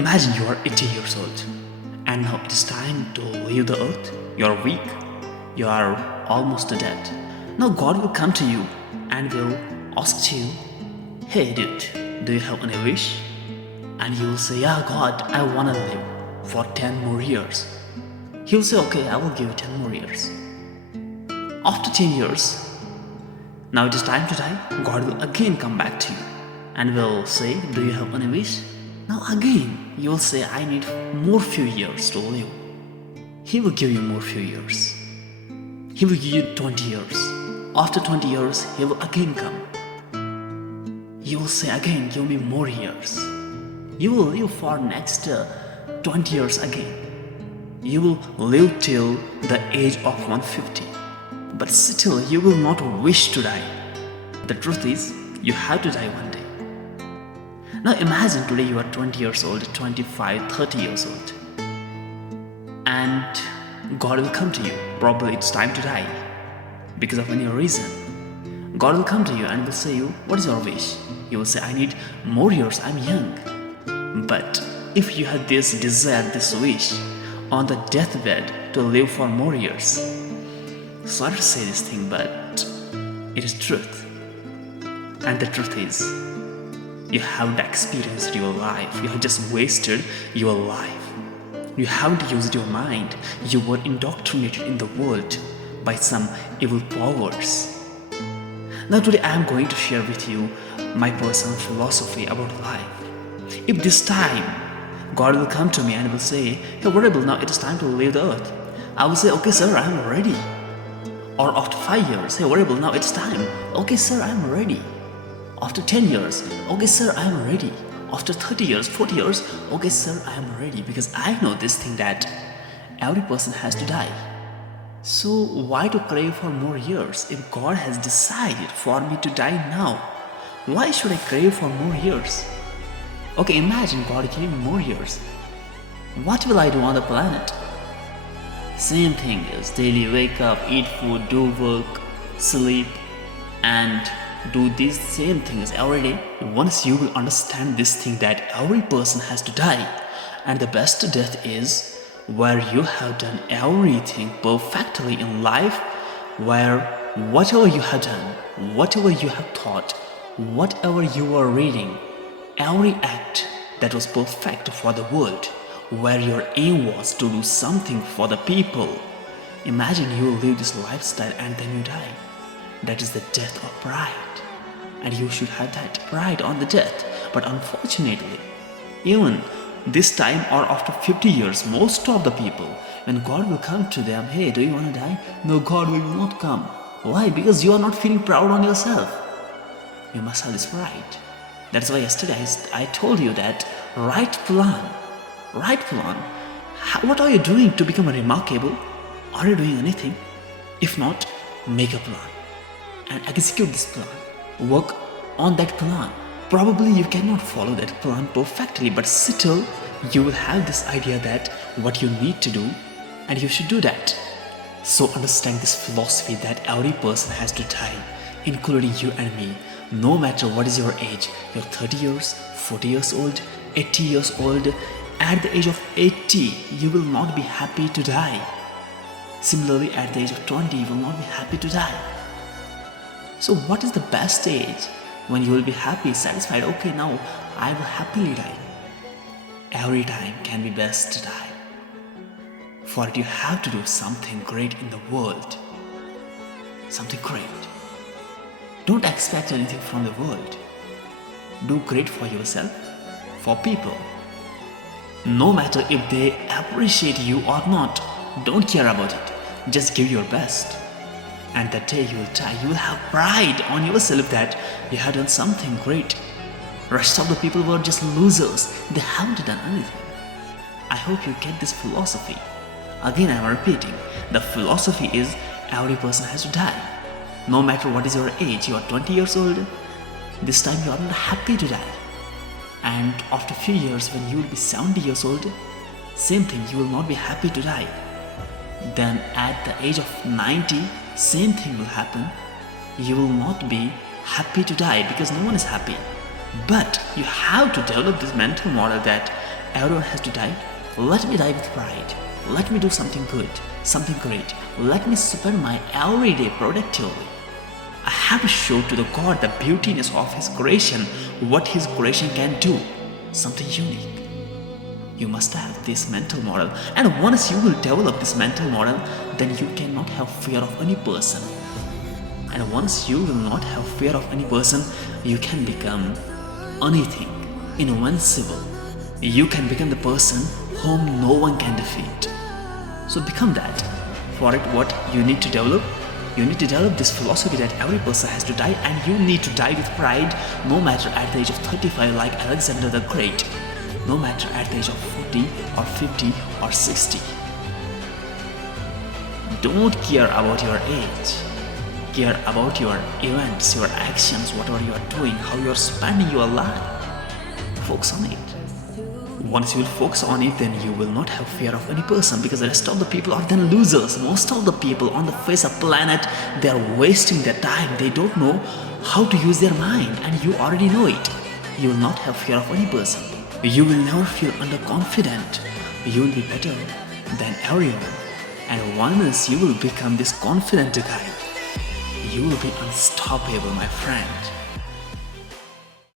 Imagine you are 80 years old and now it is time to leave the earth. You are weak, you are almost dead. Now God will come to you and will ask you, "Hey dude, do you have any wish?" And you will say, "Yeah God, I wanna live for 10 more years." He will say, "Okay, I will give you 10 more years." After 10 years, now it is time to die. God will again come back to you and will say, "Do you have any wish?" Now again, you will say, "I need more few years to live." He will give you more few years. He will give you 20 years. After 20 years, he will again come. You will say again, "Give me more years." You will live for next 20 years again. You will live till the age of 150. But still, you will not wish to die. The truth is, you have to die one day. Now imagine today you are 20 years old, 25, 30 years old. And God will come to you. Probably it's time to die. Because of any reason. God will come to you and will say you, "What is your wish?" You will say, "I need more years, I'm young." But if you had this desire, this wish on the deathbed to live for more years, sorry to say this thing, but it is truth. And the truth is, you haven't experienced your life. You have just wasted your life. You haven't used your mind. You were indoctrinated in the world by some evil powers. Now today I am going to share with you my personal philosophy about life. If this time God will come to me and will say, "Hey, whatever, now it is time to leave the earth," I will say, "Okay sir, I am ready." Or after 5 years, "Hey, whatever, now it's time." "Okay sir, I am ready." After 10 years, "Okay sir, I am ready." After 30 years, 40 years, "Okay sir, I am ready." Because I know this thing that every person has to die. So why to crave for more years if God has decided for me to die now? Why should I crave for more years? Okay, imagine God gave me more years. What will I do on the planet? Same thing is daily wake up, eat food, do work, sleep, and do these same things every day. Once you will understand this thing that every person has to die, and the best death is where you have done everything perfectly in life, where whatever you have done, whatever you have thought, whatever you are reading, every act that was perfect for the world, where your aim was to do something for the people. Imagine you live this lifestyle and then you die. That is the death of pride. And you should have that pride on the death. But unfortunately, even this time or after 50 years, most of the people, when God will come to them, "Hey, do you want to die?" No, God will not come. Why? Because you are not feeling proud on yourself. You must have this pride. That's why yesterday I told you that right plan. What are you doing to become remarkable? Are you doing anything? If not, make a plan and execute this plan. Work on that plan. Probably you cannot follow that plan perfectly, but still you will have this idea that what you need to do and you should do that. So understand this philosophy that every person has to die, including you and me. No matter what is your age, you're 30 years, 40 years old, 80 years old, at the age of 80, you will not be happy to die. Similarly, at the age of 20, you will not be happy to die. So what is the best age when you will be happy, satisfied? Okay, now I will happily die. Every time can be best to die. For it, you have to do something great in the world. Something great. Don't expect anything from the world. Do great for yourself, for people. No matter if they appreciate you or not, don't care about it. Just give your best. And the day you will die, you will have pride on yourself that you have done something great. Rest of the people were just losers. They haven't done anything. I hope you get this philosophy. Again, I am repeating. The philosophy is every person has to die. No matter what is your age, you are 20 years old. This time you are not happy to die. And after a few years, when you will be 70 years old, same thing, you will not be happy to die. Then at the age of 90, same thing will happen. You will not be happy to die because no one is happy. But you have to develop this mental model that everyone has to die. Let me die with pride. Let me do something good, something great. Let me spend my everyday productively. I have to show to the God the beautiness of His creation, what His creation can do, something unique. You must have this mental model, and once you will develop this mental model, then you cannot have fear of any person. And once you will not have fear of any person, you can become anything, invincible. You can become the person whom no one can defeat. So become that. For it, what you need to develop? You need to develop this philosophy that every person has to die, and you need to die with pride, no matter at the age of 35 like Alexander the Great, no matter at the age of 40 or 50 or 60. Don't care about your age. Care about your events, your actions, whatever you are doing, how you are spending your life. Focus on it. Once you will focus on it, then you will not have fear of any person, because the rest of the people are then losers. Most of the people on the face of planet, they are wasting their time. They don't know how to use their mind, and you already know it. You will not have fear of any person. You will never feel underconfident. You will be better than everyone. And once you will become this confident guy, you will be unstoppable, my friend.